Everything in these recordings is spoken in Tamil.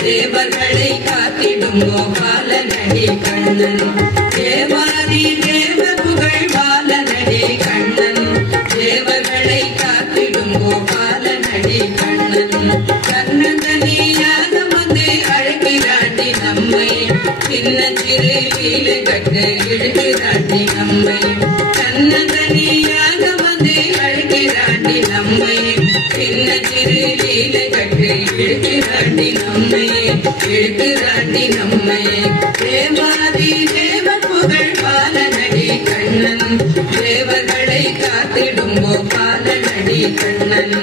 தேவர்களை காத்திடும் கோபாலனடி கண்ணன். தேவாதி தேவ புகழ் பாலனடி கண்ணன். தேவர்களை காத்திடும் கோபாலனடி கண்ணன். கண்ணதனியாக வந்து அழைக்கிறாண்டி நம்மை. சின்ன சிறு லீலை கட்டு இழுக்கிறாண்டி நம்மை. கண்ணதனியாக வந்து அழைக்கிறாண்டி நம்மை. சின்ன சிறு லீலை கட்டு இழுக்கிறாண்டி நம்மை. இழுக்கிறாண்டி நம்மை. தேவாதி தேவ புகழ் பாலனடி கண்ணன். தேவர்களை காத்திடும் கோபாலனடி கண்ணன்.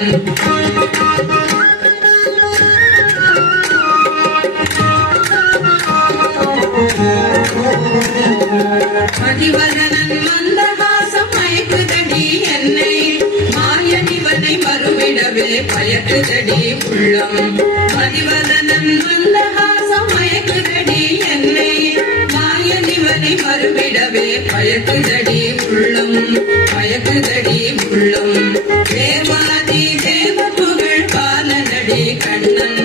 மதிவதனன் மந்தஹாசம் மயக்குதடி என்னை. மாயனிவனை மறுவிடவே பயக்குதடி உள்ளம். மதிவதனன் மந்தஹாசம் மயக்குதடி என்னை. மாயனிவனை மறுவிடவே பயக்குதடி உள்ளம். பயக்குதடி உள்ளம். தேவாதி தேவ புகழ் பாலனடி கண்ணன்.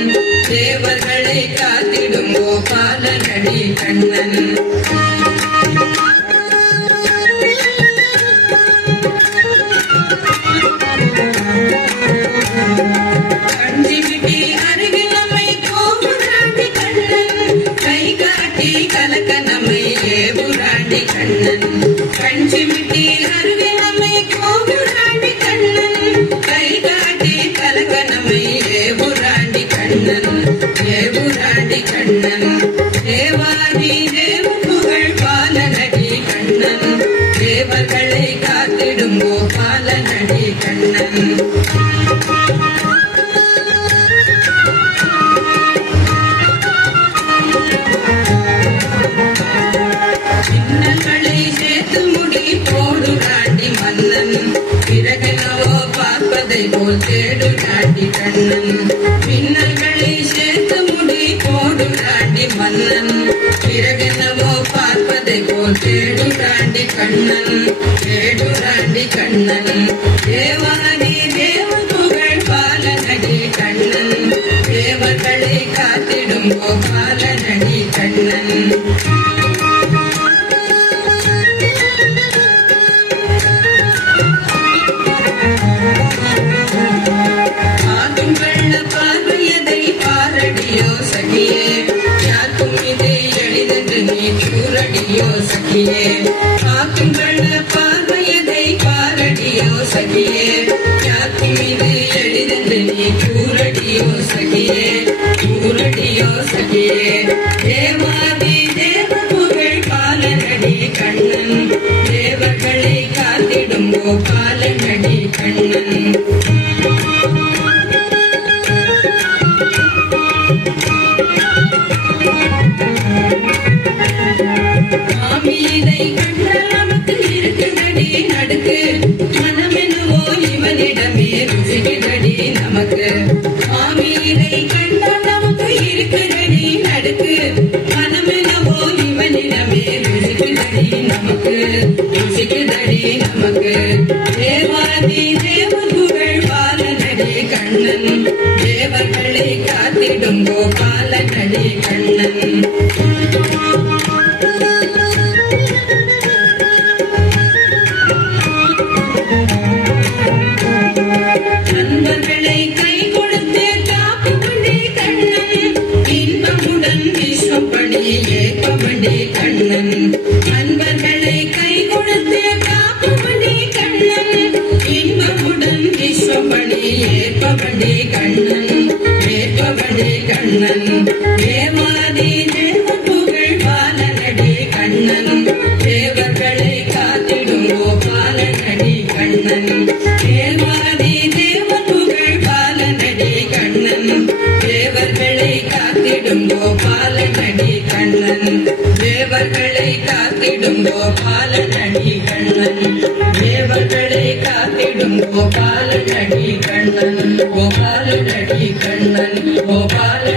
தேவர்களை காத்திடும் கோபாலனடி கண்ணன். கஞ்சிவிட்டி அருகில் நம்மை கோபுராண்டி கண்ணன். கை காட்டி கலக்க நம்மை ஏபுராண்டி கண்ணன். கஞ்சிவிட்டி அருகில் நம்மை கோபுராண்டி கண்ணன். கை காட்டி கலக்க நம்மை ஏபுராண்டி கண்ணன். ஏபுராண்டி கண்ணன். தேவாதி தேவ புகழ் பாலனடி கண்ணன். தேவர்களை காத்திடும் கோபாலனடி கண்ணன். சின்னங்களை சேர்த்து முடி போடுராண்டி மன்னன். பிறகெனவோ பார்ப்பதை போல் தேடுராண்டி கண்ணன். பின்னல்களை சேர்த்து முடி போடுராண்டி மன்னன். பிறகெனவோ பார்ப்பதை போல் தேடுராண்டி கண்ணன். தேடுராண்டி கண்ணன். தேவாதி தேவ புகழ் பாலனடி கண்ணன். தேவர்களை காத்திடும் கோபாலனடி கண்ணன். ஆகும் வெள்ள பார்வையதை பாரடியோ சகியே. யாருக்கும் இது எளிதென்று நீ கூறடியோ சகியே. ஆகும் வெள்ள பார்வையதை பாரடியோ சகியே. யாருக்கும் இது எளிதென்று நீ கூறடியோ சகியே. கூறடியோ சகியே. தேவாதி தேவ புகழ் பாலனடி கண்ணன். தேவர்களை காத்திடும் கோபாலனடி கண்ணன். மாமியிதை கண்டால் நமக்கு இருக்குதடி நடுக்கு. மனமெனவோ இவனிடமே ருசிக்குதடி நமக்கு. மாமியிதை கண்டால் நமக்கு இருக்குதடி நடுக்கு. மனமெனவோ இவனிடமே ருசிக்குதடி நமக்கு. ருசிக்குதடி நமக்கு. தேவாதி தேவ புகழ் பாலனடி கண்ணன். தேவர்களை காத்திடும் கோபாலனடி கண்ணன். நண்பர்களை கை கொடுத்து காப்பு கொண்டே கண்ணன். இன்பமுடன் விஸ்வம் பணி ஏற்பவண்டி கண்ணன். நண்பர்களை கை கொடுத்து காப்பு கொண்டே கண்ணன். இன்பமுடன் விஸ்வம் பணி ஏற்பவண்டி கண்ணன். ஏற்பவண்டி கண்ணன். தேவாதி தேவ புகழ் கண்ணன் மேல்வாதி தேவன் புகழ் பாலனடி கண்ணன் தேவர்களை காத்திடும் கோபாலனடி கண்ணன் தேவர்களை காத்திடும் கோபாலனடி கண்ணன் தேவர்களை காத்திடும் கோபாலனடி கண்ணன் கோபாலனடி கண்ணன் கோபாலன்